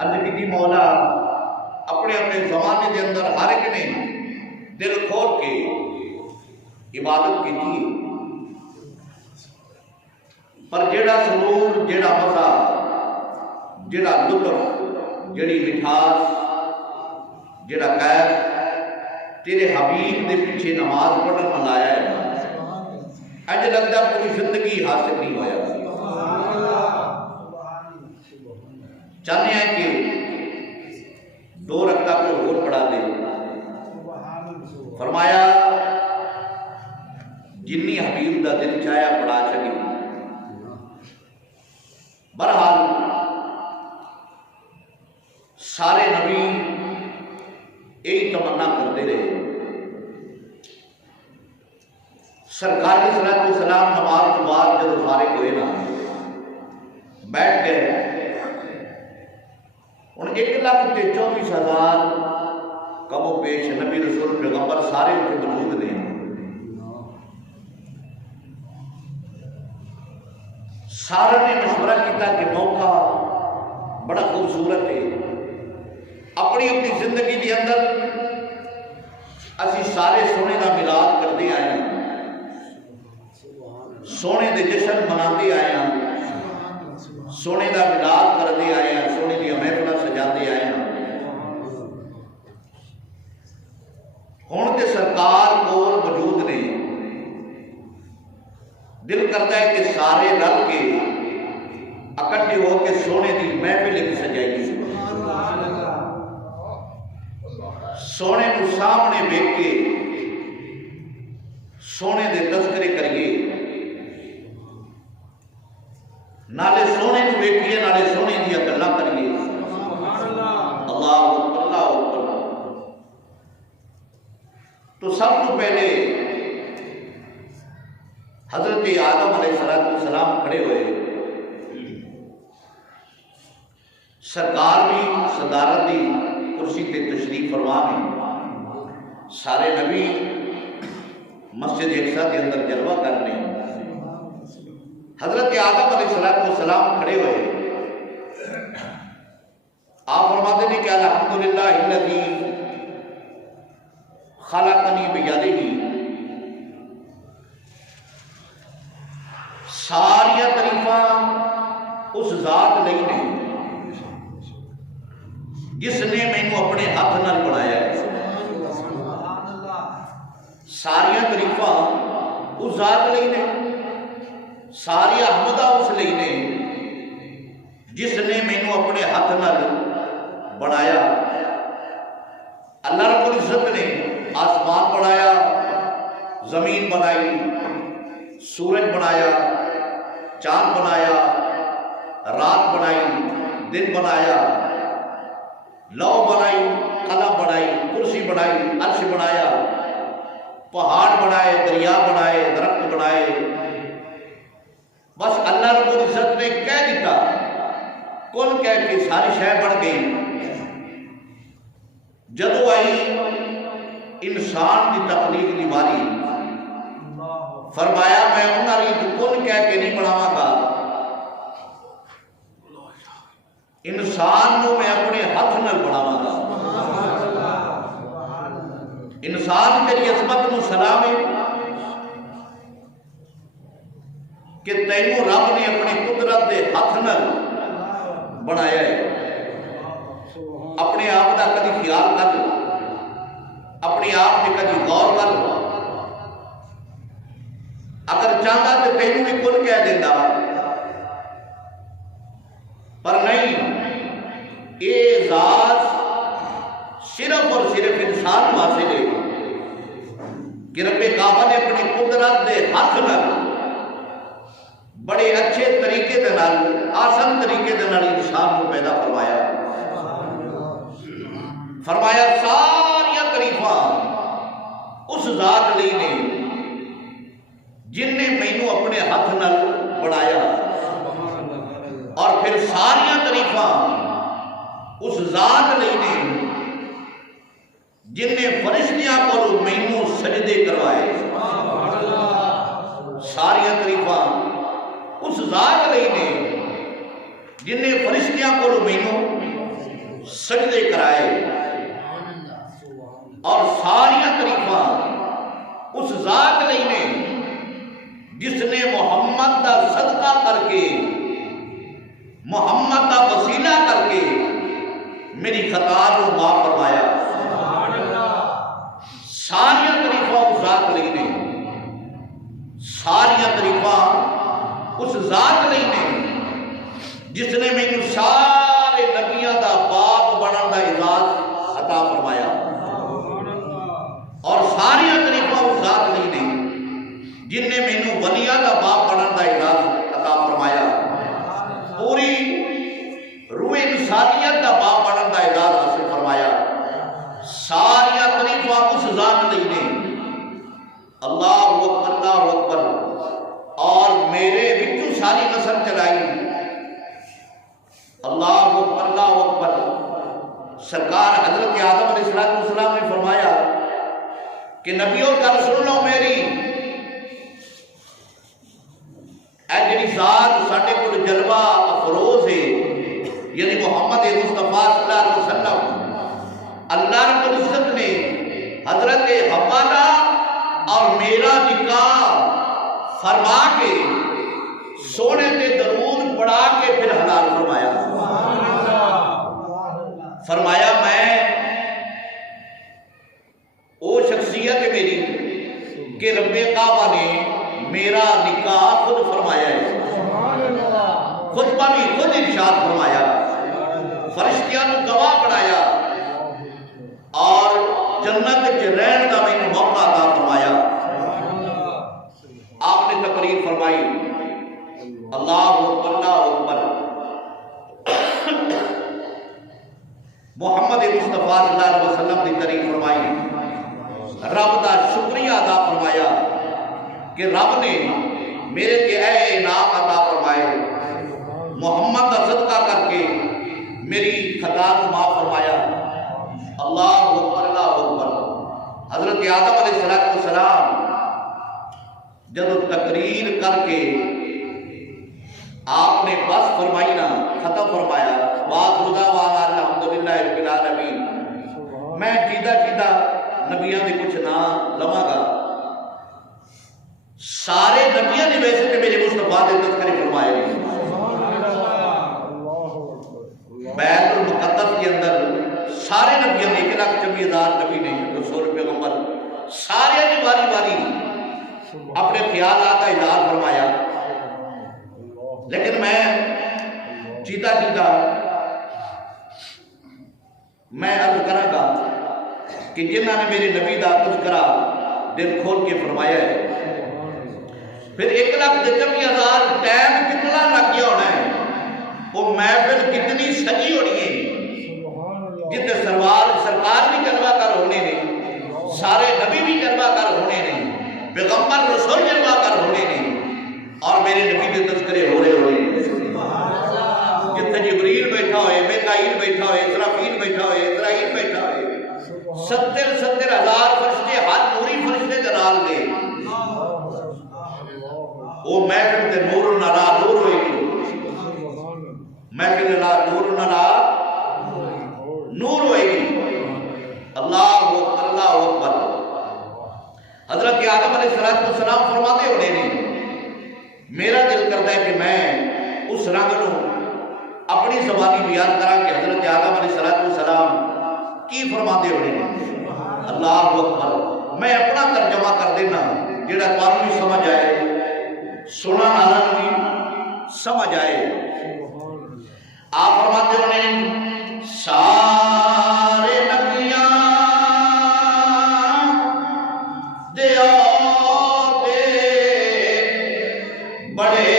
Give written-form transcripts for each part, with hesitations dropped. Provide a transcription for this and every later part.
عرض کی مولا اپنے اپنے زمانے کے اندر ہر ایک نے دل کھول کے عبادت کی تھی، پر جیڑا سرور، جیڑا مزہ، جیڑا لطف، جیڑی مٹھاس، جیڑا کیف تیرے حبیب دے پیچھے نماز پڑھن میں لایا ہے، اج لگتا پوری زندگی حاصل نہیں ہویا۔ چاہتے ہیں کہ 2 رکعت پہ اور پڑھا دے، فرمایا جنی حبیب دا دل چاہیا پڑھا چلی۔ بہرحال سارے نبی یہی تمنا کرتے رہے، سرکار صلی السلام نماز کے بعد جب فارغ ہوئے نا بیٹھ گئے، ہوں 1,24,000 کم و بیش نبی رسول پیغمبر سارے اتنے موجود نے، سارے نے مشورہ کیا کہ موقع بڑا خوبصورت ہے، اپنی اپنی زندگی کے اندر اسی سارے سونے کا ملاد کرتے آئے ہیں، سونے دے جشن مناتے آئے ہیں، سونے کا ملاد کرتے آئے ہیں، سونے کی محفل سجاتے آئے ہیں۔ ہوں تو سرکار کو موجود نے، دل کرتا ہے کہ سارے رل کے اکٹھے ہو کے سونے کی محفل ایک سجائی، سونے کو سامنے بیٹھ کے سونے دے تذکرے کریے، نالے سونے کو ویکھیے، نالے سونے دیا گلاں کریے۔ اللہ اکبر، اللہ اکبر۔ تو سب کو پہلے حضرت آدم علیہ السلام کھڑے ہوئے، سرکار بھی صدارت دی کرسی تے تشریف فرما میں، سارے نبی مسجد اقصی کے اندر جلوہ کرنے، حضرت آدم علیہ السلام کھڑے ہوئے، آپ فرماتے ہیں کہ الحمدللہ الذی خلقنی بیدہ، ساریا تعریفاں اس ذات لئی نے جس نے مینوں اپنے ہاتھ نال بنایا ہے، ساریا تعریفاں اس ذات لئی نے، ساری احمدہ اس لئی نے جس نے مینوں اپنے ہاتھ نال بنایا۔ اللہ رب العزت نے آسمان بنایا، زمین بنائی، سورج بنایا، چاند بنایا، رات بنائی، دن بنایا، لو بنائی، قلم بنائی، کرسی بنائی، عرش بنایا، پہاڑ بنائے، دریا بنائے، درخت بنائے۔ بس اللہ رب العزت نے کہہ دیتا، کل کہہ کے ساری شے بن گئی۔ جدو آئی انسان کی تخلیق کی باری، فرمایا میں انہاں ری کل کہہ کے نہیں بناواں گا، انسان کو میں اپنے ہاتھ نال بناواں گا۔ انسان تیری عظمت نو سلام ہے کہ تینوں رب نے اپنی قدرت دے ہاتھ نال بنایا ہے۔ اپنے آپ کا کدی خیال کر لو، اپنے آپ پہ کدی غور کر لو، اگر چاہتا تو تینوں بھی کل کہہ دیتا، پر نہیں، اعزاز صرف اور صرف انسان واسطے ہے کہ رب کعبہ نے اپنی قدرت دے ہاتھ نال بڑے اچھے طریقے دے نال، آسان طریقے دے نال انسان کو پیدا فرمایا۔ فرمایا ساری تعریفاں اس ذات لئی نے جن نے مینوں اپنے ہاتھ نال بنایا، اور پھر ساری تعریفاں اس ذات لئی نے جن نے فرشتیاں کو مینوں سجدے کروائے۔ ساری تعریفاں اس ذات لئی نے جن نے فرشتیاں کو مینوں سجدے کرائے اور ساریاں تعریفاں اس ذات لئی نے جس نے محمد دا صدقہ کر کے محمد دا وسیلہ کر کے میری خطا کو معاف فرمایا۔ ساریاں تعریفاں اس ذات لئی نے، ساریاں تعریفاں اس ذات لئی نے جس نے مینوں سارے نبیاں دا باپ بنن دا اعزاز عطا فرمایا، اور ساریاں تعریفاں اس ذات لئی نے جن نے مینوں ولیاں دا باپ بنن دا اعزاز عطا فرمایا، پوری روح انسانیت دا باپ بنن دا اعزاز حاصل فرمایا۔ ساریاں تعریفاں اس ذات لئی نے، اللہ اکبر اللہ اکبر، اور میرے وچوں ساری نسل چلائی، اللہ اکبر اللہ اکبر۔ سرکار حضرت آدم علیہ السلام نے فرمایا کہ نبیوں گل سن لو میری، اے جڑی ذات ساڈے کول جلوہ افروز ہے، یعنی محمد مصطفیٰ صلی اللہ علیہ وسلم، اللہ رب العزت نے حضرت حوا اور میرا نکاح فرما کے سونے تے درود پڑھا کے پھر حلال فرمایا۔ فرمایا میں وہ شخصیت ہے میری کہ رب کعبہ نے میرا نکاح خود فرمایا ہے، خطبہ بھی خود ارشاد فرمایا، فرشتیاں نو گواہ بنایا، اور جنت وچ رہن دا مینوں موقع عطا فرمایا۔ آپ نے تقریر فرمائی، اللہ اکبر اللہ اکبر، محمد مصطفیٰ صلی اللہ علیہ وسلم کی تعریف فرمائی، رب دا شکریہ ادا فرمایا کہ رب نے میرے تے اے انعام عطا فرمائے، محمد کا صدقہ کر کے میری خطا کو معاف فرمایا۔ اللہ اکبر اللہ اکبر۔ حضرت آدم علیہ السلام جب تقریر کر کے آپ نے بس فرمائی نا، ختم فرمایا، وآخر دعوانا الحمدللہ رب العالمین، میں چیدہ نبیاں نے کچھ نہ لواں گا، سارے نبیاں نے ویسے کہ میرے مصطفیٰ نے تذکرے فرمائے نہیں۔ بیت المقدس کے اندر سارے نبیوں نے 1,24,000 نبی نے، رسول پیغمبر سارے نے باری باری اپنے خیالات کا اظہار فرمایا، لیکن میں چیتا میں عرض کروں گا کہ جنہوں نے میرے نبی دا تذکرہ دل کھول کے فرمایا ہے، پھر 1,24,000 ٹائم کتنا لگ گیا ہونا ہے، وہ محفل کتنی سجی ہونی ہے، جتنے سرکار بھی جلوہ کر ہونے نے، سارے نبی بھی جلوہ کر ہونے نے، پیغمبر رسول جلوہ کر ہونے نے، اور میرے نبی کے تذکرے ہو رہے ہوئے، جتنے جبریل بیٹھا ہوئے، میکائیل بیٹھا ہوئے، اسرافیل بیٹھا ہوئے، اسرائیل بیٹھا ہوئے، 70,000 فرشتے، ہر نوری فرشتے جلال دے، وہ محفل تے نور نرا نور ہوئے گی، محفل لا نور نرا نور ہوئے گی۔ اللہ اکبر اللہ اکبر۔ حضرت آدم علیہ السلام فرماتے ہونے نے، میرا دل کرتا ہے کہ میں اس رنگ نو اپنی زبانی بیان کرا کہ حضرت آدم علیہ السلام کی فرماتے ہونے نے۔ اللہ اکبر۔ میں اپنا ترجمہ کر دینا جڑا تمہیں بھی سمجھ آئے، سنا والا بھی سمجھ آئے۔ آپ فرماتے ہونے، سارے نبیاں دے بڑے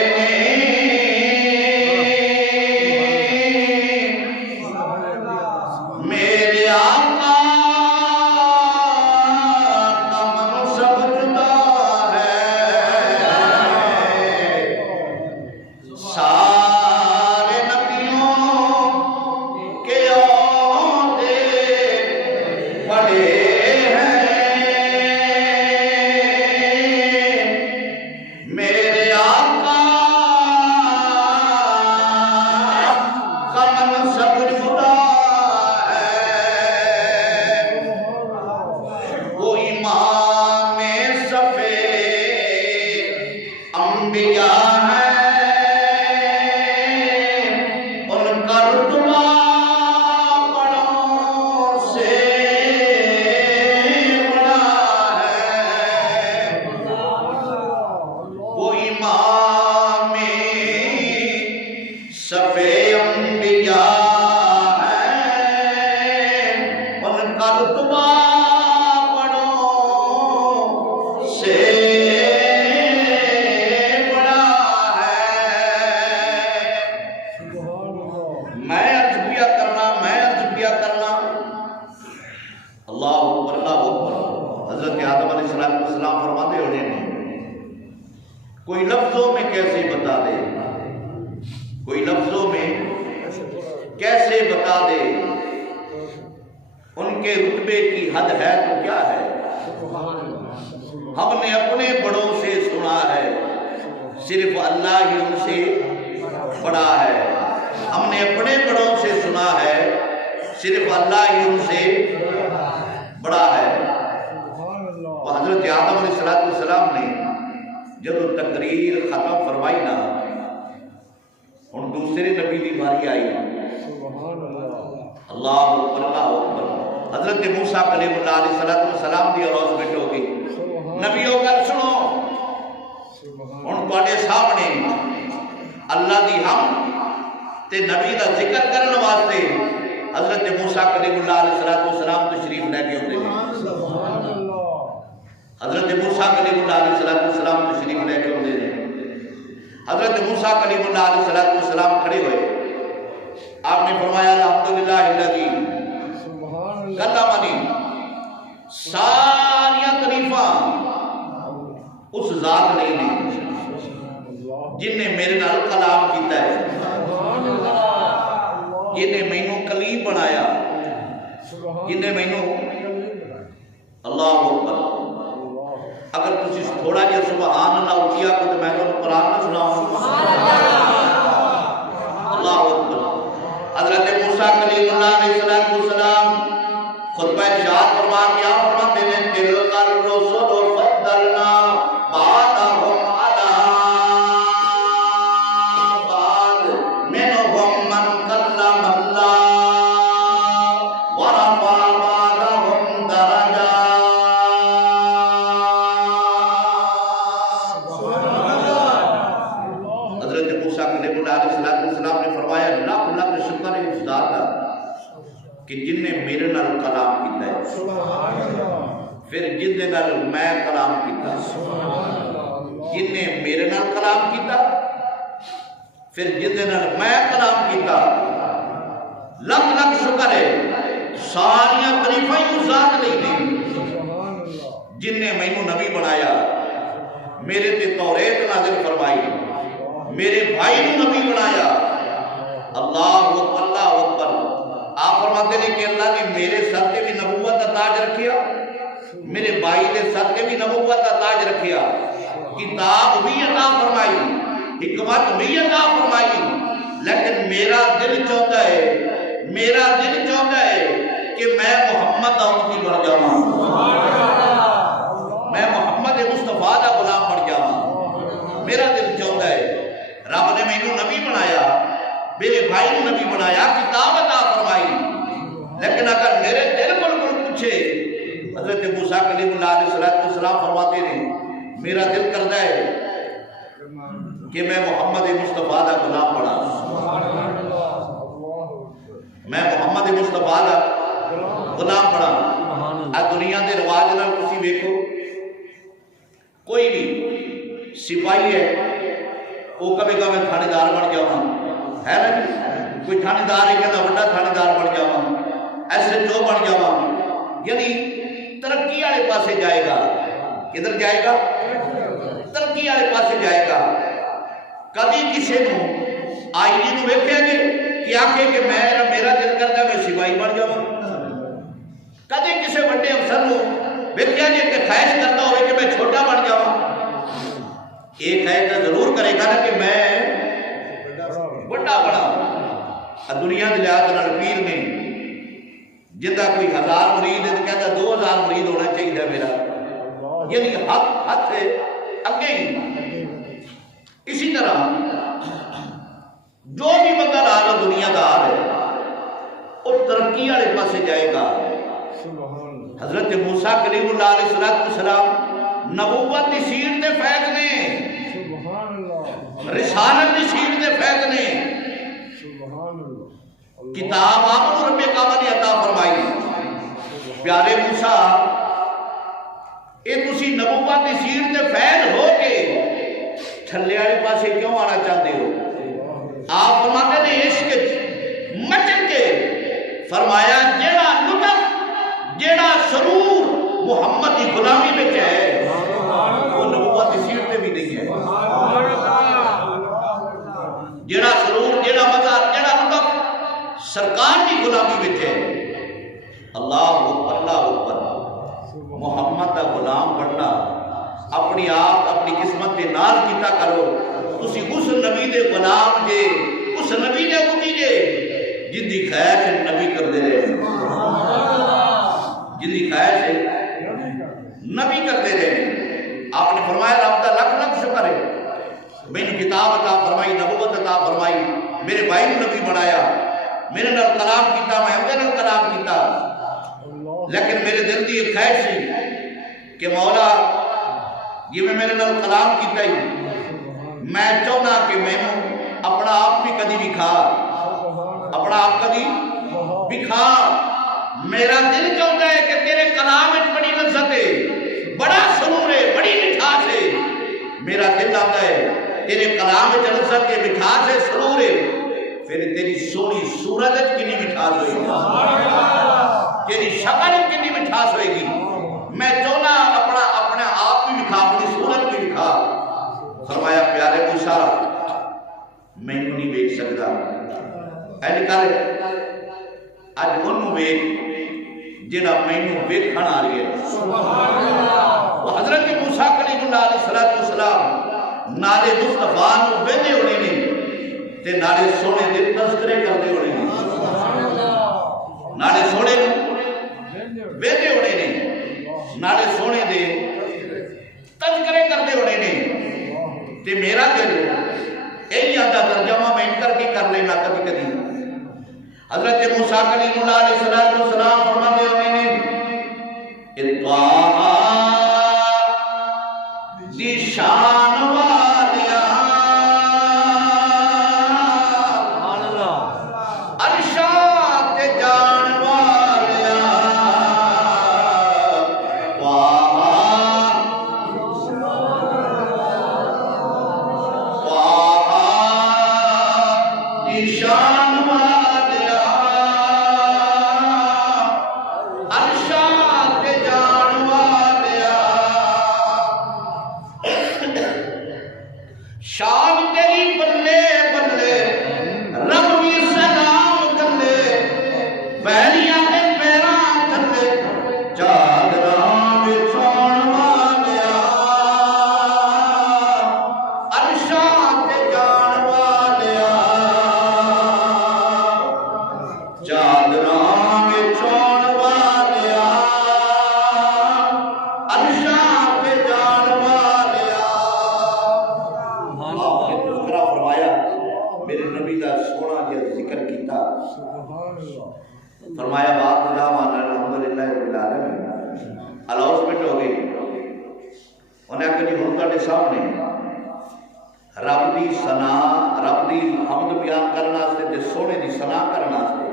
میرے آقا کا منصب جدا ہے، سارے نبیوں حضرت آدم علیہ السلام فرماتے ہونے نے کوئی لفظوں میں کیسے بتا دے، کوئی لفظوں میں کیسے بتا دے، ان کے رتبے کی حد ہے تو کیا ہے؟ ہم نے اپنے بڑوں سے سنا ہے، صرف اللہ ہی ان سے بڑا ہے۔ ہم نے اپنے بڑوں سے سنا ہے، صرف اللہ ہی ان سے بڑا ہے۔ حضرت آدم علیہ السلام نے جب تقریر ختم فرمائی نا، ہن دوسرے نبی کی باری آئی، اللہ اکبر اللہ اکبر۔ حضرت موسیٰ کلیم اللہ علیہ السلام دی آواز بیٹھو گی، نبیوں کا سنو، ہن تواڈے سامنے اللہ دی ہم تے نبی دا ذکر کرن واسطے حضرت موسیٰ کلیم اللہ علیہ السلام تشریف لے کے ہوندے نے۔ حضرت موسیٰ کلیم اللہ علیہ السلام تشریف لے کے ہوندے نے۔ حضرت موسیٰ کلیم اللہ علیہ السلام کھڑے ہوئے، آپ نے فرمایا الحمدللہ الذی کلمنی، ساریاں تعریفاں اس ذات نے جن نے میرے نال کلام کیتا ہے، جن نے مینوں کلیم بنایا، جن نے مینوں، اللہ اکبر۔ اگر تسی تھوڑا جہا سبحان اللہ اٹھی آکو تو میں تو قرآن نہ سناؤں۔ اللہ اکبر۔ حضرت موسیٰ کلیم اللہ علیہ السلام خطبہ ارشاد فرما کے آپ فرماتے ہیں تلک الرسل فضلنا بعضهم علی بعض منهم من کلم اللہ ورفع بعضهم درجات۔ حضرت موسیٰ کلیم اللہ علیہ السلام نے فرمایا لاکھ لاکھ شکر ہے اس ذات کا کہ جن نے میرے نال کلام کیتا ہے، پھر جن دے نال میں کلام کیتا، جن نے میرے نال کلام کیتا، پھر جن دے نال میں کلام کیتا، لکھ لکھ شکر ہے، ساریاں تعریفاں اس ذات لئی نے جن نے مینوں نبی بنایا، میرے تے توریت نازل فرمائی، میرے بھائی نوں نبی بنایا۔ اللہ اکبر اللہ اکبر۔ آپ فرماتے ہیں کہ اللہ نے میرے سر کے بھی نبوت کا تاج رکھیا، میرے بھائی کے سر کے بھی نبوت کا تاج رکھیا، کتاب بھی عطا فرمائی، حکمت بھی عطا فرمائی، لیکن میرا دل چاہتا ہے، میرا دل چاہتا ہے کہ میں محمد دا امتی بن جاواں، میں محمد مصطفیٰ دا غلام بن جاواں، میرا دل چاہتا ہے۔ رب نے مینوں نبی بنایا، میرے بھائی نے نبی بنایا، کتاب عطا فرمائی، لیکن اگر میرے دل کو کوئی پوچھے، حضرت موسیٰ کلیم اللہ علیہ السلام فرماتے ہیں میرا دل کرتا ہے کہ میں محمد مصطفیٰ دا غلام بنا، میں محمد مصطفیٰ دا غلام بنا۔ آج دنیا دے رواج نال تسی ویکھو، کوئی بھی سپاہی ہے وہ کبھی کبھی تھانے دار بن جاواں، ہے نا جی؟ کوئی تھانے دار ہے کہتا بڑا تھانے دار بن جاواں، ایسے جو بن جاواں، یعنی ترقی والے پاسے جائے گا۔ کدھر جائے گا؟ ترقی والے پاسے جائے گا۔ کبھی کسی نو آئی جی نو ویکھیا جے کہ آکھے کہ میرا دل کرتا میں سپاہی بن جاواں، کبھی کسی بڑے افسر نو ویکھیا جے کہ خواہش کرتا ہوئے کہ میں چھوٹا بن جاواں، ایک خواہش تو ضرور کرے گا نا کہ میں بڑا بڑا۔ دنیا کے لحاظ نال پیر نے جدا کوئی 1000 مرید ہے تو کہتا 2000 مرید ہونا چاہیے میرا، یعنی حد سے اگے ہی۔ اسی طرح جو بھی بندہ لا دنیا دار ہے وہ ترقی والے پاسے جائے گا۔ حضرت موسیٰ کلیم اللہ علیہ السلام نبوت کی سیٹ تے فیض نے، رسالت کی سیٹ تے فیض نے، کتاب آپ کو رب کعبہ نے عطا فرمائی۔ پیارے موسیٰ اے تسی نبوت کی سیٹ تے فیض ہو کے تھلے والے پاسے کیوں آنا چاہتے ہو؟ آپ فرماتے نے عشق مچل کے فرمایا جیڑا لطف، جیڑا سرور محمد کی غلامی میں ہے، وہ نبوت کی سیٹ پہ بھی نہیں ہے۔ جڑا سرور، جڑا مزہ، جڑا لطف سرکار کی غلامی میں ہے۔ اللہ اکبر، محمد کا غلام بننا اپنی آپ اپنی قسمت کے نال کیتا کرو۔ تسی اس نبی دے غلام جے، اس نبی دے امتی جے جن دی خواہش نبی کر دے رہے، جن دی خواہش نبی کر دے رہے۔ آپ نے فرمایا رب دا لکھ لکھ شکر ہے، میں نے کتاب عطا فرمائی، نبوت عطا فرمائی، میرے بھائی نے نبی بنایا، میرے نال کلام کیتا، میں اندے نال کلام کیتا، لیکن میرے دل دی ایک خواہش سی کہ مولا یہ میں میرے نال کلام کیتا ہی، میں چاہنا کہ میں اپنا آپ بھی کدی بھی کھا، اپنا آپ کدی بھی کھا۔ میرا دل چاہتا ہے کہ تیرے کلام میں بڑی لذت ہے، بڑا سرور ہے، بڑی مٹھاس ہے۔ میرا دل آتا ہے تیرے کلام میں لذت ہے، مٹھاس ہے، سرور ہے، پھر تیری سونی صورت کنی مٹھاس ہوئے گی، تیری شکل کنی مٹھاس ہوئے گی۔ میں چاہنا اپنا آپ بھی دکھا، اپنی صورت بھی دکھا۔ فرمایا پیارے موسیٰ میں نہیں دیکھ سکتا، اے نکالے اج انہوں ویکھ جنہ میں ویکھن آ رہی ہے۔ وہ حضرت موسیٰ کلیم اللہ علیہ السلام نالے مصطفیٰ نو ویندے ہونے نے تے نالے سونے دے تذکرے کردے ہونے نے، نالے سونے ویندے ہونے نے، نالے سونے دے تذکرے کردے ہونے نے۔ تے میرا دل یہی آدھا ترجمہ میں کر کے کر لینا کبھی کبھی۔ حضرت موسیٰ کلیم اللہ علیہ السلام فرماتے ہوئے نے اتواہا دی شان والیا عرشات جان والیا دی شان والیا عرشات جان والیا۔ شان تیری بلے بلے رب بھی سلام کرلے، بیلیاں دے پیران تھلے چادراں بچھاؤن والیا عرشات جان والیا، چادراں بچھاؤن والیا عرشات جان والیا۔ آپ نے تذکرہ فرمایا، میرے نبی دا سونا جہاں ذکر کیتا، فرمایا بات دعوان الحمدللہ رب العالمین۔ الاؤسمنٹ ہو گئی، انہیں کہا جی ہم تاڑے سامنے رب دی ثنا، رب دی حمد بیان کرنا سے تے سونے دی ثنا کرنا سے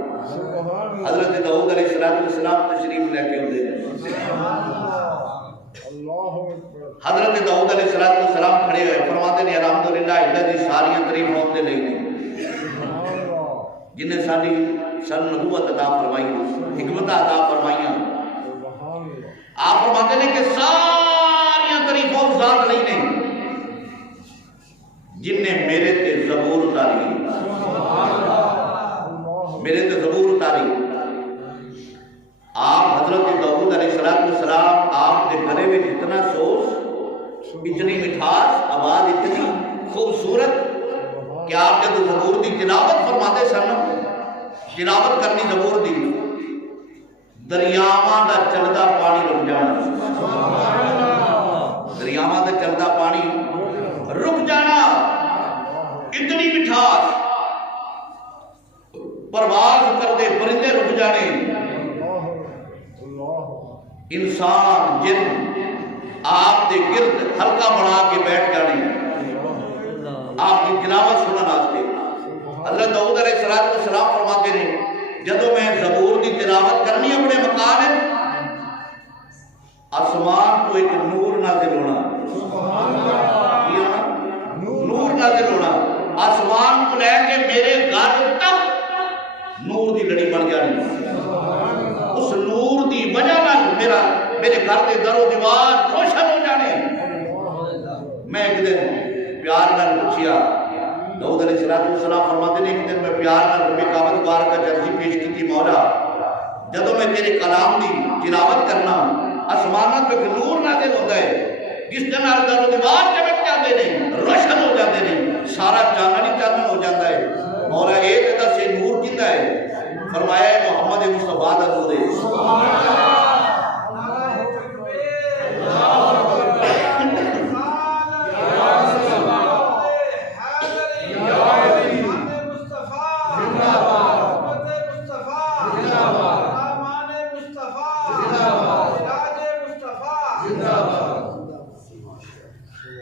حضرت داؤد علیہ السلام تشریف لے کے ہوتے ہیں۔ حضرت داؤد علیہ السلام کھڑے ہوئے فرماتے ہیں الحمدللہ اللہ دی ساریاں تعریف ہوتے لے گئے جنہیں ساری سن نبوت عطا فرمائی، حکمت عطا فرمائیاں۔ آپ فرماتے ہیں کہ ساریاں تعریف اور ذات لئی نے جن نے میرے تے زبور اتاری، میرے تے زبور اتاری۔ آپ حضرت داؤد علیہ السلام آپ کے گھرے میں اتنا سوس، اتنی مٹھاس، آواز اتنی خوبصورت کہ آپ جب زبور دی تلاوت فرماتے سن، تلاوت کرنی زبور دی، دریاواں دا چلدا پانی رک جانا، دریاواں دا چلدا پانی رک جانا، اتنی مٹھاس، پرواز کرتے پرندے رک جانے، انسان جن آپ دے گرد حلقہ بنا کے بیٹھ جانے آپ کی تلاوت سننا ناستے۔ حضرت داؤد علیہ السلام فرماتے ہیں جدو میں زبور دی تلاوت کرنی اپنے مکان ہے، آسمان کو ایک نور نازل ہونا، نور نازل ہونا، آسمان کو لے کے میرے گھر تک نور دی لڑی بن جانی۔ اس نور دی وجہ نہ میرے گھر کے در و دیوار روشن ہو جانے۔ میں ایک دن پیار نال پوچھیا، داؤد علیہ السلام فرماتے ہیں ایک دن میں پیار نال رب کعبہ بار کا عرضی پیش کی تھی، مولا جدو میں تیرے کلام دی تلاوت کرنا آسمانوں پہ نور نازل ہوتا ہے جس کے نال در و دیوار چمک جاتے ہیں، روشن ہو جاتے ہیں، سارا چانن ہی چانن ہو جاتا ہے۔ مولا ایک دا سے نور کیندا ہے؟ فرمایا ہے محمد مصطفیٰ دا نور ہے۔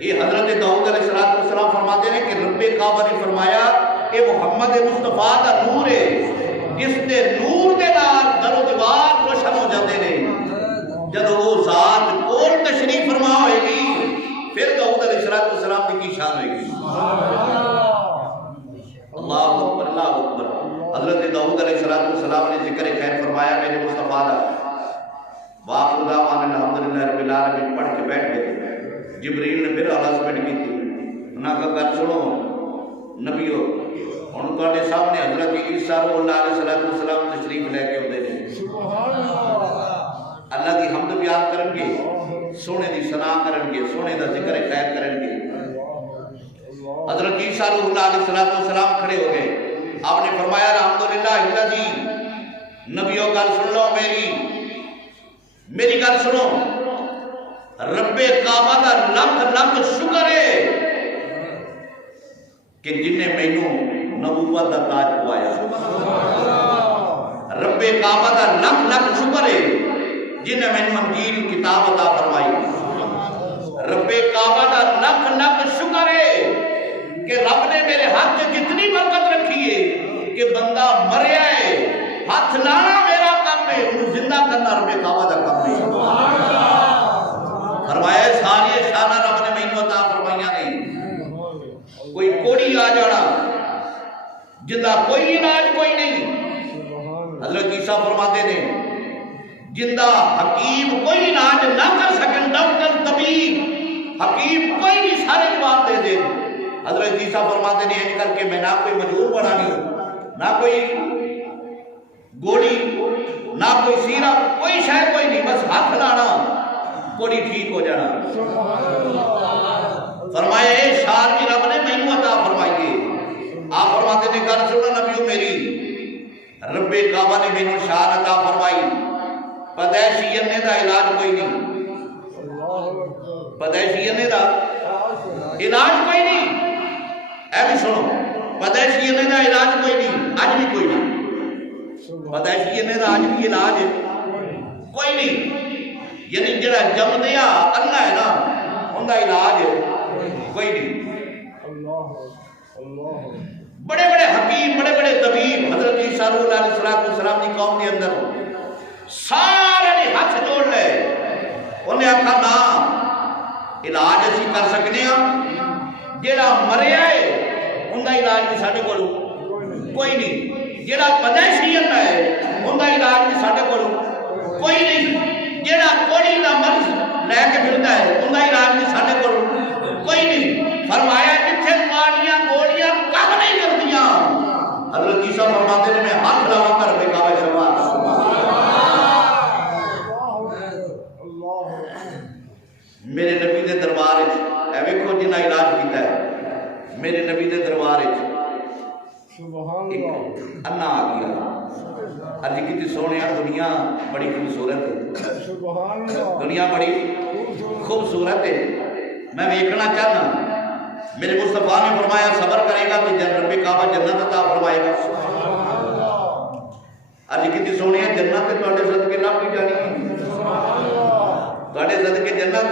یہ حضرت داؤد علیہ السلام فرماتے ہیں کہ رب کعبہ نے فرمایا اے محمد مصطفیٰ دا نور ہے جس دے نور دے نال در و دیوار روشن ہو جاتے ہیں۔ جب وہ ذات کول تشریف فرما ہوئے گی پھر داؤد علیہ السلام کی شان ہوئے گی۔ اللہ اکبر اللہ اکبر۔ حضرت داؤد علیہ السلام نے ذکر خیر فرمایا میرے مصطفیٰ دا، وآخر دعوانا الحمدللہ رب العالمین پڑھ کے بیٹھ گئے۔ جبریل نے پھر الاسمنٹ کی تھی، انہاں کا گل سنو نبیو، ان کے سامنے حضرت عیسیٰ علیہ السلام تشریف لے کے ہوتے ہیں، اللہ کی حمد بیان کرن گے، سونے دی ثنا کرن گے، سونے دا ذکر خیر کرن گے۔ حضرت عیسیٰ علیہ السلام کھڑے ہو گئے، آپ نے فرمایا الحمدللہ الذی، نبیو گل سن لو میری گل سنو، رب کعبہ دا لکھ لکھ شکر ہے کہ جن نے مینوں نبوت دا تاج پوایا۔ رب کعبہ دا لکھ لکھ شکر ہے جن نے مینوں انجیل کتاب عطا فرمائی۔ رب کعبہ دا لکھ لکھ شکر ہے کہ رب نے میرے ہاتھ سے جتنی برکت رکھی ہے کہ بندہ مریا ہے ہاتھ لانا میرا کام ہے، انہوں زندہ کرنا رب کعبہ دا کام ہے۔ فرمایا ساری شانہ رب نے مینوں عطا فرمائیاں نہیں، کوئی کوڑی آ جانا جندہ کوئی علاج کوئی نہیں۔ حضرت عیسیٰ فرماتے ہیں جندہ حکیم کوئی علاج نہ کر سکن، ڈاکٹر طبیب حکیم کوئی نہیں سارے جواب دے دے۔ حضرت عیسیٰ فرماتے ہیں ان کر کے میں نہ کوئی مجبور بنانی، نہ کوئی گوڑی، نہ کوئی سیرہ، کوئی شاید کوئی نہیں، بس ہاتھ لانا کوڑی ٹھیک ہو جانا۔ فرمایا اے شان کی رب نے مینوں عطا فرمائیے۔ آپ فرماتے ہیں گل سنو نبیو میری، رب کعبہ نے مینوں شان عطا فرمائی، پیدائشی نے دا علاج کوئی نہیں، پیدائشی نے دا علاج کوئی نہیں۔ اے بھی سنو، پیدائشی نے دا علاج کوئی نہیں، آج بھی کوئی نہیں، پیدائشی نے دا آج بھی علاج کوئی نہیں۔ یعنی جڑا جم دیا اللہ ہے نا ان کا علاج کوئی نہیں۔ بڑے بڑے حکیم، بڑے بڑے طبیب حضرت عیسیٰ علیہ السلام کی قوم کے اندر سارے نے ہاتھ جوڑ لے، انہیں آکھا نا علاج اسی کر سکنے ہاں، جڑا مریا ہے ان کا علاج بھی ساڈے کول کوئی نہیں، جڑا پیدائشیت ہے ان کا علاج بھی ساڈے کول کوئی نہیں، جڑا کوڑی دا مرض لے کے پھردا ہے ان کا علاج بھی ساڈے کول کوئی نہیں۔ فرمایا جتھے ماڑیاں گوڑیاں کم نہیں کردیاں، حضرت عیسیٰ فرماتے ہیں میں ہاتھ لاواں کر رب کعبہ شریف۔ میرے نبی دے دربار وچ اے ویکھو جنہاں علاج کیتا ہے، میرے نبی دے دربار وچ ایک انا آ گیا، عرض کی سونے دنیا بڑی خوبصورت ہے، دنیا بڑی خوبصورت ہے، میں ویکھنا چاہنا۔ میرے مصطفیٰ نے فرمایا صبر کرے گا تو رب کعبہ جنت عطا فرمائے گا۔ عرض کی سونے جنت تے تواڈے صدقے لب بھی جانی ہے، تواڈے صدقے جنت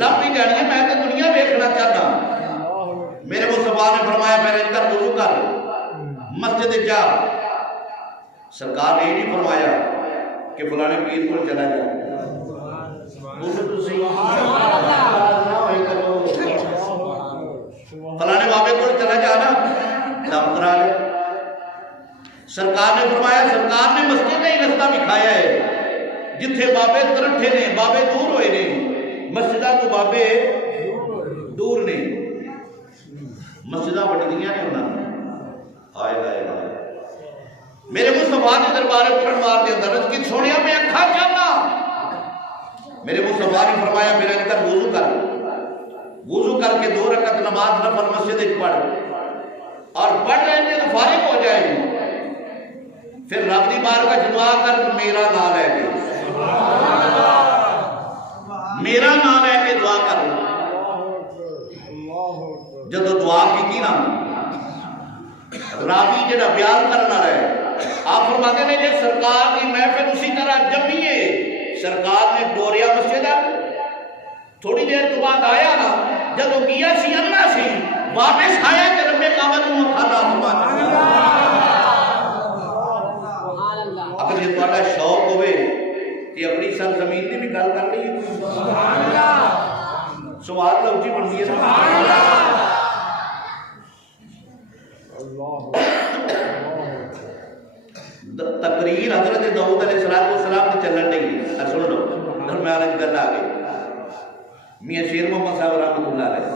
لب بھی جانی ہے، میں تے دنیا ویکھنا چاہنا۔ میرے مصطفیٰ نے فرمایا پہلے کر وضو کر مسجد جا۔ سرکار نے یہ نہیں فرمایا کہ فلانے پیر کو چلا جا، فلانے بابے کو چلا جانا دم کرا لے۔ سرکار نے فرمایا، سرکار نے مسجد کا ہی رستہ دکھایا ہے جتھے بابے ترٹھے نے بابے دور ہوئے نے مسجدہ تو بابے دور نے مسجدہ بڑھدیاں نے انہوں نے آئے آئے آئے میرے مصطفیٰ نے دربار پڑھن مار دے اندر رج کی سونیا میں اکھا چاہنا میرے مصطفیٰ نے فرمایا میرا انکر وضو کر کے 2 رکعت نماز نفل مسجد پڑھ اور پڑھ رہے ہیں تو فارغ ہو جائے پھر رب دی بار کا دعا کر میرا نام لے کے دعا کر جب دعا کی نا راوی جڑا بیان کرنا رہے آپ فرماتے ہیں کہ سرکار کی محفل اسی طرح جمیے سرکار نے ڈوریا مسجد تھوڑی دیر تو بعد آیا نا جب وہ کیا سی اللہ سی واپس آیا کہ رب کعبہ کو کھانا فرماتا اگر یہ تھوڑا شوق ہوئے کہ اپنی سرزمین کی بھی گل کر رہی ہے سوال لوچی بنتی ہے تقریر حضرت داؤد علیہ السلام کی چلن نہیں سن لو درمیان گل آ گئی میاں شیر محمد صاحب رحمۃ اللہ علیہ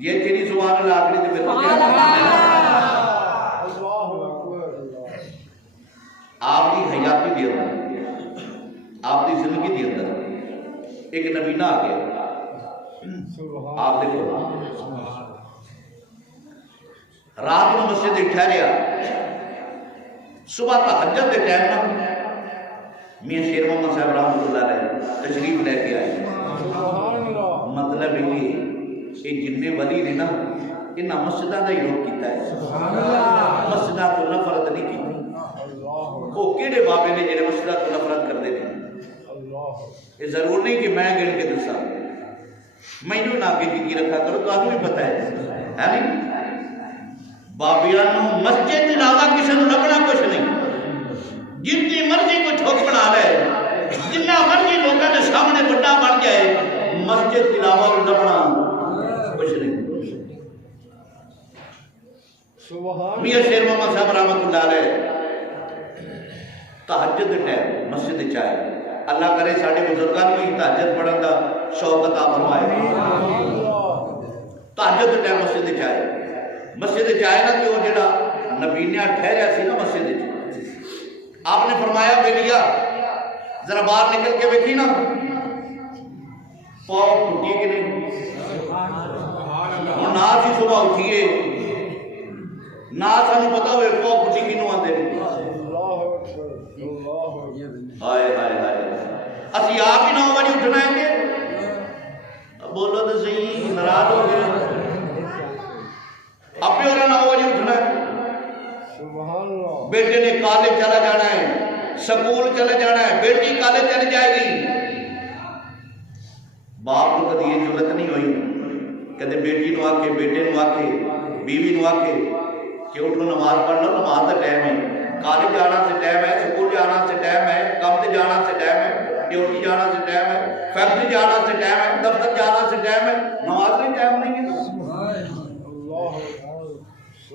یہ تیری سبحان اللہ آخری تے پھر آپ کی حیاتی دی اندر آپ کی زندگی دی اندر ایک نبینہ آ گیا آپ دیکھو رات میں مسجد ٹھہریا صبح تہجد کے ٹائم نہ میاں شیر محمد صاحب رحمۃ اللہ علیہ تشریف لے کے آئے مطلب یہ جننے ولی نے نا انہاں مسجدہ دا ہی روک کیتا ہے مسجدہ تو نفرت نہیں کی وہ کیڑے بابے نے جنہیں مسجدہ تو نفرت کر دے دیں یہ ضرور نہیں کہ میں گن کے دسا میں نو نہ آگے کی رکھا کرو تو آدھو بھی پتہ ہے نہیں بابیانو مسجد علاوہ کسی نے لبنا کچھ نہیں جتنی مرضی کو ٹھوک بنا رہے جتنا مرضی لوگوں کے سامنے بڑا بن جائے مسجد علاوہ لبنا کچھ نہیں میاں شیر محمد صاحب رحمۃ اللہ علیہ تہجد ٹائم مسجد چاہے اللہ کرے ساڑھے بزرگان کو ہی تہجد پڑھن دا شوق عطا فرمائے تہجد ٹائم مسجد چاہے نا کہ وہ جڑا نبینیاں ٹھہریا سی نا مسجد آپ نے فرمایا بیٹیا ذرا باہر نکل کے بیٹھی نا پاؤں ٹوٹی کہ نہیں اور نہ سی صبح اٹھیے نہ سانو پتا ہوئے پاؤں ٹوٹی کنوں آندے ہائے ہائے ہائے اسی آپ ہی نہ ہوا نہیں اٹھنا ہے کہ بولو تو صحیح ناراض ہو گئے آپ ہی نہ ہوا نہیں اٹھنا ہے بیٹے نے کالج چلا جانا ہے سکول چلا جانا ہے بیٹی کالج چلی جائے گی باپ کو کدی یہ ضرورت نہیں ہوئی کدے بیٹی نو آکے بیٹے نو آکے بیوی نو آکے کہ اٹھو نماز پڑھ لو نماز کا ٹائم ہے کالج جانا سے ٹائم ہے سکول جانا سے ٹائم ہے کام تے جانا سے ٹائم ہے ڈیوٹی جانا سے ٹائم ہے فیکٹری جانا سے ٹائم ہے دفتر جانا سے ٹائم ہے نماز کا ٹائم نہیں ہے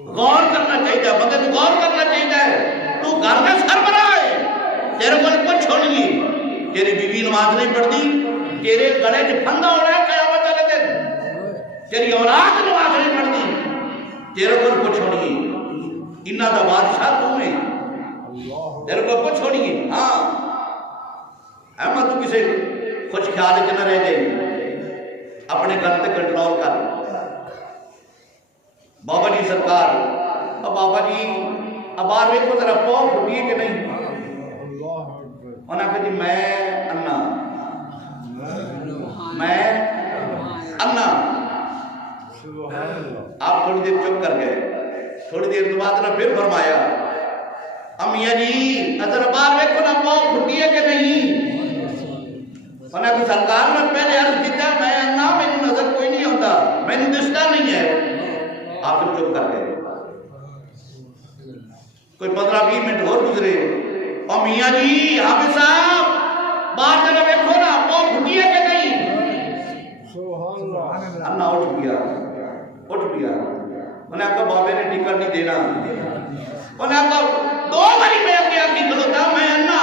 غور کرنا چاہیے مگر غور کرنا چاہیے تو گھر کا سربراہ ہے تیرے کو کچھ چھوڑی تیری بیوی نماز نہیں پڑھتی تیرے گلے چ پھندا ہونا ہے قیامت والے دن تیری اولاد نماز نہیں پڑھتی تیرے کو کچھ چھوڑی انہاں دا بادشاہ تو ہے تیرے کو کچھ چھوڑی ہاں احمد تو کسی کچھ خیال چ نہ رہ جائے اپنے گھر تے کنٹرول کر بابا جی سرکار اب بابا جی اب باہر ویکھو ذرا پاؤں پھٹی ہے کہ نہیں انہاں کہا جی میں انا آپ تھوڑی دیر چپ کر گئے تھوڑی دیر کے بعد نہ پھر فرمایا امیہ جی ذرا باہر ویکھو نا پاؤں پھٹی ہے کہ نہیں انہاں کہ سرکار نے پہلے عرض کیتا میں انا مینوں نظر کوئی نہیں آتا مینوں دستا نہیں ہے آپ چپ کر گئے کوئی 15-20 منٹ اور گزرے اور میاں جی حافظ صاحب باہر جگہ دیکھو نا پاؤں پھٹی ہے کہ نہیں انا اٹھ گیا انہیں کہا بابے نے ٹکٹ نہیں دینا انہیں کہا 2 باری میں اگے آگے کھلوتا میں انا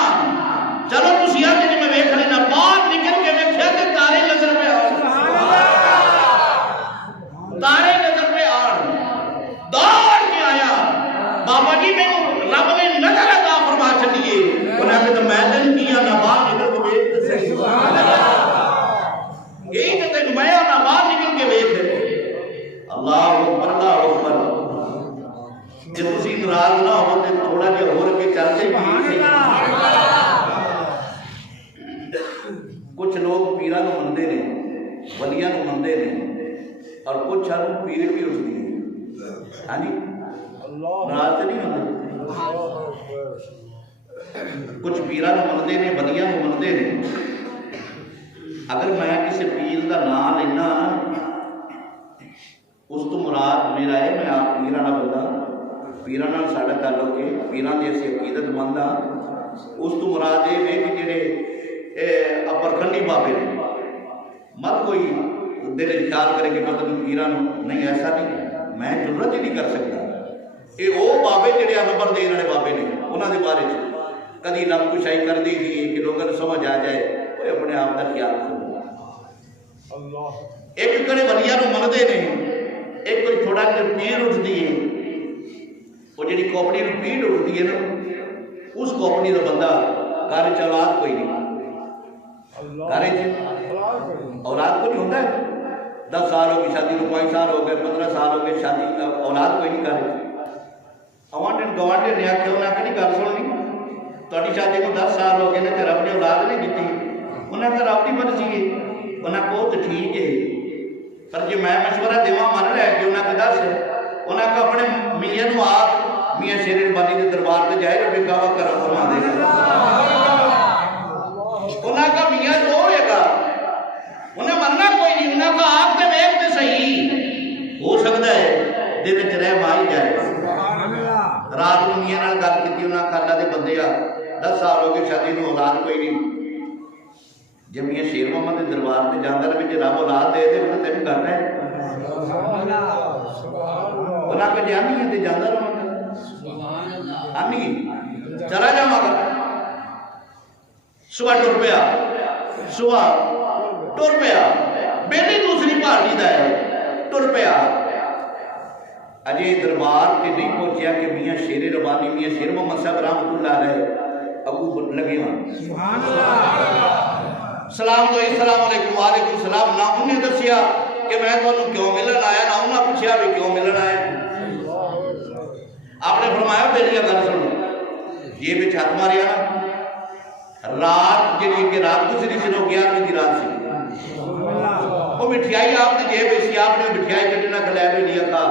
ولیاں نو مندے نے اور کچھ ہر پیڑ بھی اٹھتی ہے. ہاں جی ناراض تو نہیں ہوتا. کچھ پیراں نو مندے نے ولیاں نو مندے نے. اگر میں کسی پیر کا نام لینا اس تو مراد میرا ہے میں آپ پیراں والا بندہ پیراں نال ساڈا تعلق ہے پیراں دی اسی عقیدت مند ہاں. اس تو مراد یہ ہے کہ جڑے پرکھنڈی بابے نے مت کوئی دل خیال کرے کہ مطلب پیراں نہیں ایسا نہیں میں ضرورت ہی نہیں کر سکتا. یہ وہ بابے جڑے انبر دین والے بابے نے انہوں کے بارے کدی نب کشائی کر دی گئی کہ لوگوں کو سمجھ آ جائے وہ اپنے آپ کا خیال کرو. ایک کڑے ولیاں نو مندے نے ایک کوئی تھوڑا کہ پیڑ اٹھتی ہے وہ جی کوپڑی نو پیڑ اٹھتی ہے نا اس کوپڑی کا بندہ گھر چ اولاد کوئی نہیں گھر اولاد کو نہیں ہوتا ہے. 10 سال ہو گئی شادی کو 5 سال ہو گئے 15 سال ہو گئے شادی اولاد کوئی نہیں کر. آوانڈن گوانڈن نے آخیا انہیں آخر نہیں گل سننی تاری شادی کو 10 سال ہو گئے نے رب نے اولاد نہیں دیتی. انہیں آخر رب کی مرضی ہے. انہیں کہو تو ٹھیک ہے پر جی میں مشورہ دیواں من لے کے انہیں دس انہیں آخر اپنے میاں نو آپ میاں شیر ربانی کے دربار سے جائے ربے گاوا کرم فرما دے گا. انہیں کہا میاں جو ہوئے گا انہیں مننا کوئی نہیں. انہیں کہا آپ کے ویک تے صحیح ہو سکتا ہے دل وچ رہ مائی جائے. رات نو میاں نال گل کیتی انہیں آخر اللہ دے بندے آ 10 سال ہو گئے شادی نو اولاد کوئی نہیں. جب میاں شیر محمد کے دربار سے جانا رہے جی رب اولاد دے دے انہیں تین کرنا ہے انہیں کہ جی آنی ہے تو جانا رہا آنی چلا جا مگر صبح ٹر پیا صبح ٹر پیا بیٹی دوسری پارٹی کا ہے ٹر پیا اجے دربار سے نہیں پہنچیا کہ میاں شیر ربانی میاں شیر محمد صاحب رحمۃ اللہ علیہ ابو لگے سلام تو السلام علیکم وعلیکم السلام. نہ انہیں دسیا کہ میں تو کیوں ملن آیا نہ انہیں پوچھا بھی کیوں ملن آیا. آپ نے فرمایا میری گل سنو یہ بچ ہاتھ ماریا نا رات جی کہ رات گزری سی 11ویں کی رات سی وہ مٹھائی آپ نے جیب سی آپ نے مٹھائی کٹنا کھلایا بھی لیا تھا.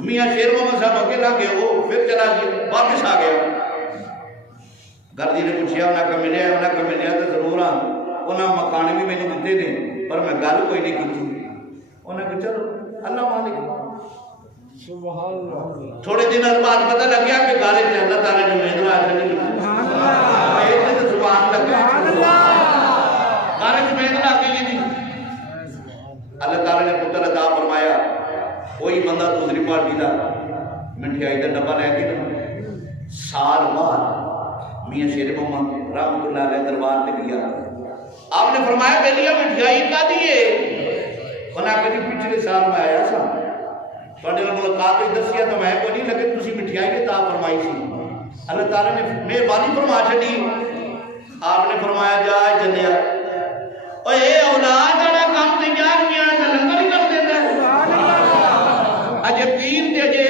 میاں شیر محمد صاحب اکیلا گئے وہ پھر چلا گیا واپس آ گیا. گھر جی نے پوچھا انہیں کہ ملیا انہیں کہ ملیا تو ضرور ہاں انہیں مکان بھی مجھے دیتے نے پر میں گل کوئی نہیں کی. انہیں کہ چلو اللہ مالک. تھوڑے دن بعد پتہ لگ گیا کہ گالے سے اللہ تعالیٰ نے مہندرا آشنی ایک سے زبان لگ گیا گالے سے مہندرا آگے تھی. اللہ تعالیٰ نے پتر عطا فرمایا کوئی بندہ دوسری پارٹی کا مٹھائی کا ڈبہ لے کے سال بعد میاں شیر محمد رحمۃ اللہ علیہ دربار سے گیا. آپ نے فرمایا بیلیا مٹھائی کا دیے انہیں آخر جی پچھلے سال میں آیا سا تھوڑے ملاقات ہوئی دسیا تو میں کوئی نہیں لگے تھی مٹھائی کے تا فرمائی سی. اللہ تعالیٰ نے مہربانی فرما چڑی. آپ نے فرمایا جا چلیا اے اولاد والا کام تو یار میاں کا لنگر ہی کر دیتا ہے. اجے پیر تے اجے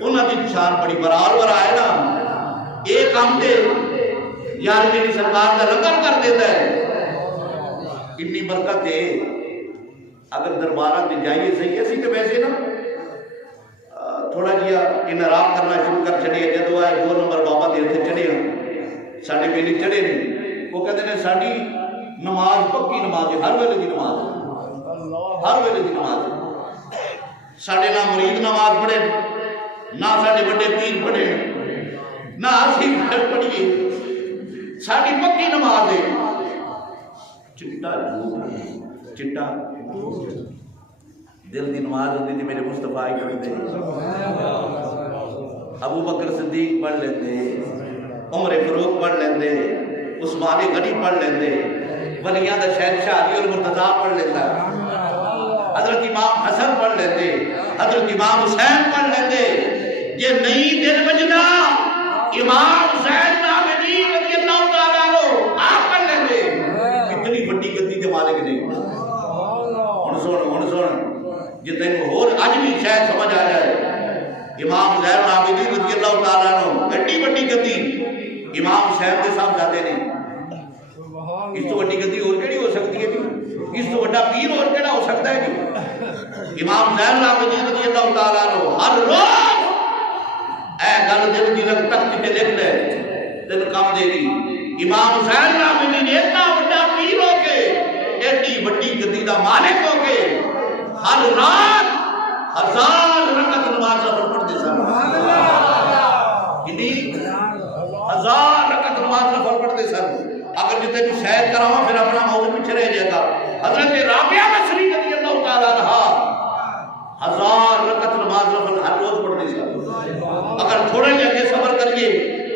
انہاں دی شان بڑی برابر آئے نا یہ کام تے یار میری سرکار کا لنگر کر دیتا ہے. اتنی برکت ہے. اگر دربارہ تے جائیے صحیح اسی تو ویسے نا تھوڑا جہا انعراف کرنا شروع کر چڑھے جدو آئے 2 نمبر بابا دے اتنے چڑھے ہاں ساڈے میری چڑھے نے وہ کہتے ہیں ساری نماز پکی نماز ہے ہر ویلے کی نماز ہر ویلے کی نماز. ساڈے نہ مرید نماز پڑھے نہ ساڈے بڑے پیر پڑھے نہ اسی پڑھیے ساری پکی نماز ہے. چٹا چٹا دل کی نماز ہوتی تھی میرے مصطفیٰ ہی پڑھتے ابو بکر صدیق پڑھ لیتے عمر فاروق پڑھ لیتے عثمان غنی پڑھ لیتے ولیاں دا شہنشاہ علی المرتضیٰ پڑھ لیتا حضرت امام حسن پڑھ لیتے حضرت امام حسین پڑھ لیتے. یہ نہیں دل بجنا امام حسین عابدین رضی اللہ تعالیٰ عنہ آپ پڑھ لیتے. اتنی بڑی گدی کے مالک نے ہن سن جی تینوں ہور اج بھی شاید سمجھ آ جائے امام زین العابدین رضی اللہ تعالیٰ عنہ ایڈی بڑی گدی امام حسین کے صاحب جاتے نے اس تو بڑی گدی اور کیڑی ہو سکتی ہے جی اس تو بڑا پیر اور کیڑا ہو سکتا ہے جی؟ امام زین العابدین رضی اللہ تعالیٰ عنہ ہر روز اے گل دل دی رنگ تخت کے لکھ لے تین کام دے گی. امام زین العابدین اتنا بڑا پیر ہو کے ایڈی بڑی گدی دا مالک ہو کے ہر رات 1000 رکعت نماز نفل پڑھتے سن. کتنی 1000 رکعت نماز نفل پڑھتے سن. اگر جتے کو شاید کراؤں پھر اپنا موضوع پیچھے رہ جائے گا. حضرت رابعہ بصری رضی اللہ تعالیٰ عنہ 1000 رکعت نماز نفل ہر روز پڑھتے سن. اگر تھوڑے جگہ صبر کریے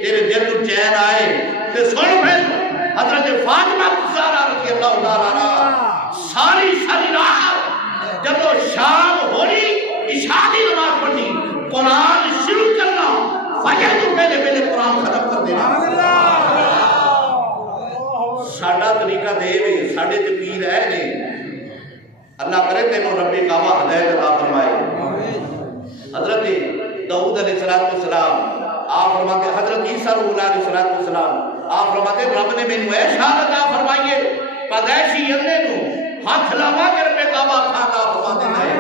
تیرے دل کو چین آئے تو سن پھر حضرت فاطمہ زہرا رضی اللہ تعالیٰ عنہ ساری رات جب شام ہونی عشاء کی نماز پڑھنی قرآن شروع کرنا فجر تو پہلے قرآن ختم کر دینا. ساڈا طریقہ دے وے ساڈے تے پیر ہے نے. اللہ کرے تینوں رب کعبہ ہدایت عطا فرمائے. حضرت داؤد علیہ السلام آپ فرماتے حضرت عیسیٰ روح اللہ علیہ السلام آپ فرماتے رب نے مینوں اے شان عطا فرمائیے پیدائشی اندے نو ہاتھ لاوا کے رب کعبہ عطا فرما دیتا ہے.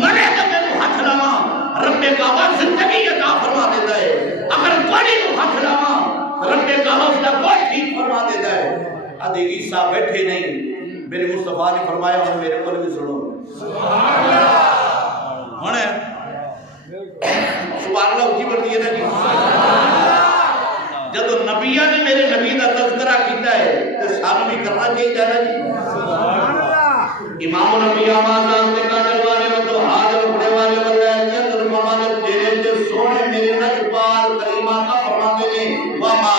مرے تو مینوں ہاتھ لاوا رب کعبہ زندگی عطا فرما دیتا ہے. اگر کوئی نو ہاتھ لاوا رب کعبہ اس کا کوئی ٹھیک فرما دیتا ہے. آدھے عیسیٰ بیٹھے نہیں میرے مصطفیٰ نے فرمایا اور میرے کو بھی سنو سبحان اللہ. سبحان اللہ اچھی پڑھتی ہے نا جی. جب نبیہ نے میرے نبی کا تذکرہ کیتا ہے تو سانو بھی کرنا چاہیے نا جی. امام الانبیاء آزاد نے کہا جلوانے میں تو حاضر اپنے والے بندے ہیں تو فرمانے تیرے جو سونے میرے نجبال کریمہ کا فرماتے ہیں وما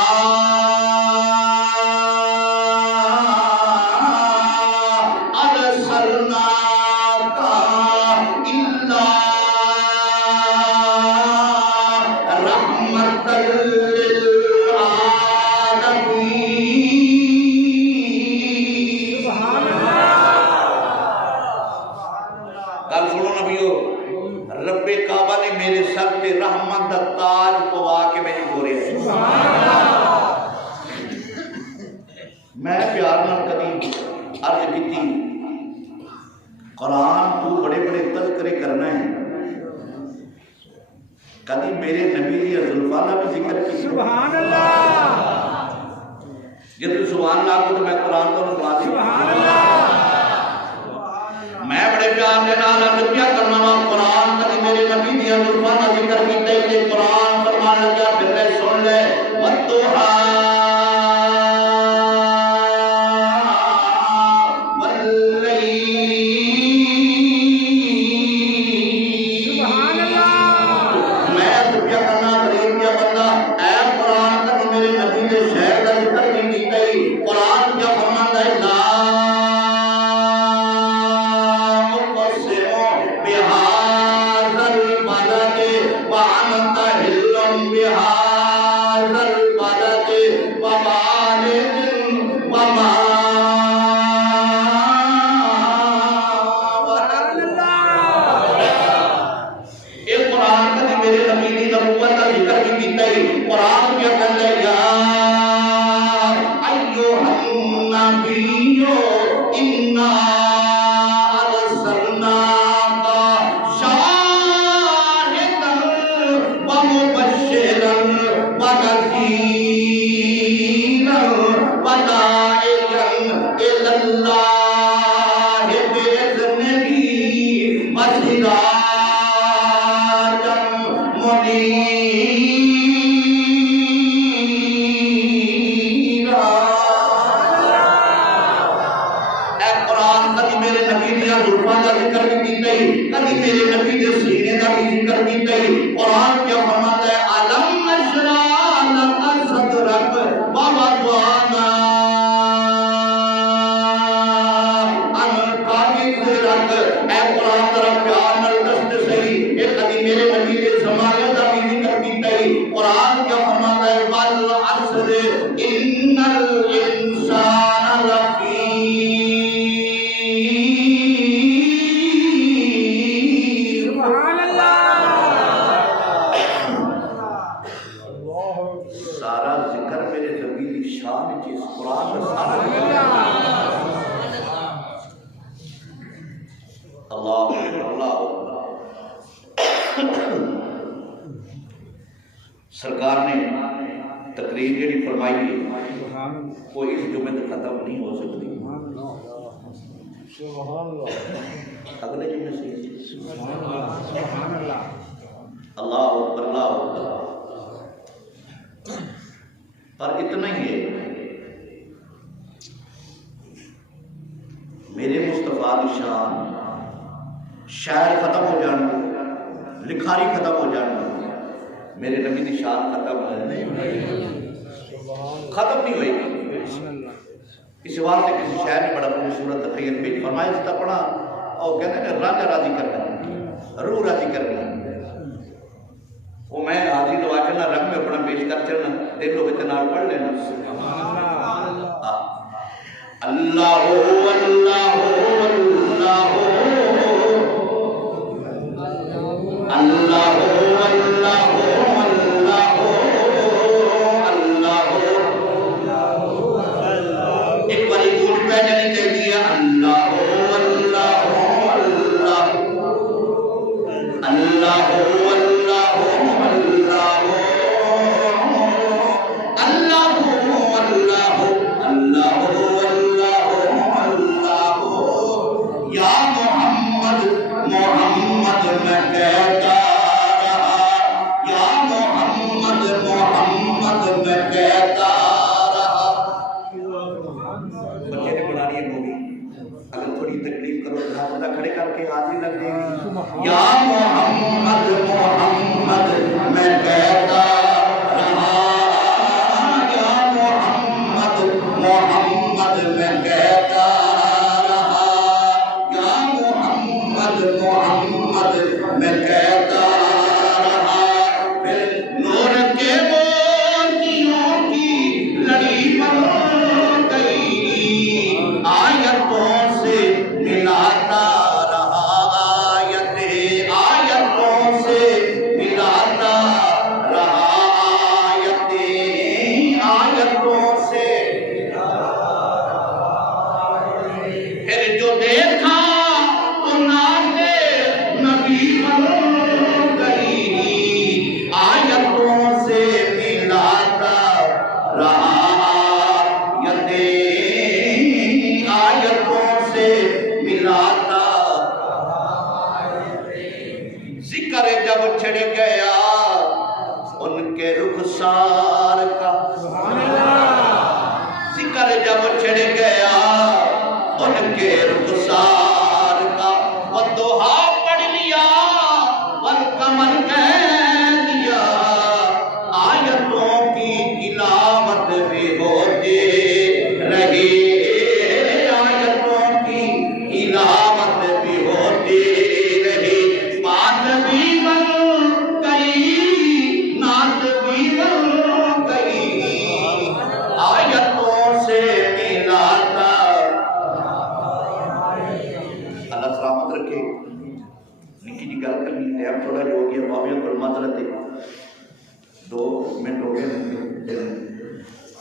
قرآن تو بڑے بڑے تذکرے کرنا ہے. کبھی میرے نبی دی زلفانہ بھی ذکر کی سبحان اللہ. جب تو سبحان اللہ کو تو میں قرآن کو سنا دی سبحان اللہ. میں بڑے پیار دے نال نبیہ کرنا وا قرآن کبھی میرے نبی دی زلفانہ ذکر کیتے تے قرآن فرمان لگا پھر لے سن لے وتھا اللہ اللہ سرکار نے تقریر جڑی فرمائی ہے وہ اس جمعے تک ختم نہیں ہو سکتی، اگلے جمعے سے اللہ اکبر اللہ اکبر۔ پر اتنا ہی ہے، میرے مصطفیٰ کی شان شاعر ختم ہو جان، لکھاری ختم ہو جان، میرے نبی کی شان ختم نہیں ہوئی گی۔ اس واسطے کسی شاعر نے بڑا خوبصورت تخیل پیش فرمایا، اس کا پڑھا اور کہتے ہیں راجا راضی کرنا، روح راضی کرنا، وہ میں حاضری لوا چلنا، رنگ میں اپنا پیش کر چلنا، دل لوگ اتنا پڑھ لینا۔ اللہ اللہ اللہ اللہ یا محمد محمد میں کہتا رہا، یا محمد محمد میں کہتا رہا، یا محمد محمد میں کہتا رہا۔ پھر نور کے موتیوں کی لڑی بن گئی، آیتوں سے ملاتا جب چھڑ گیا ان کے رخسار کا، ذکر جب چھڑ گیا ان کے رخسار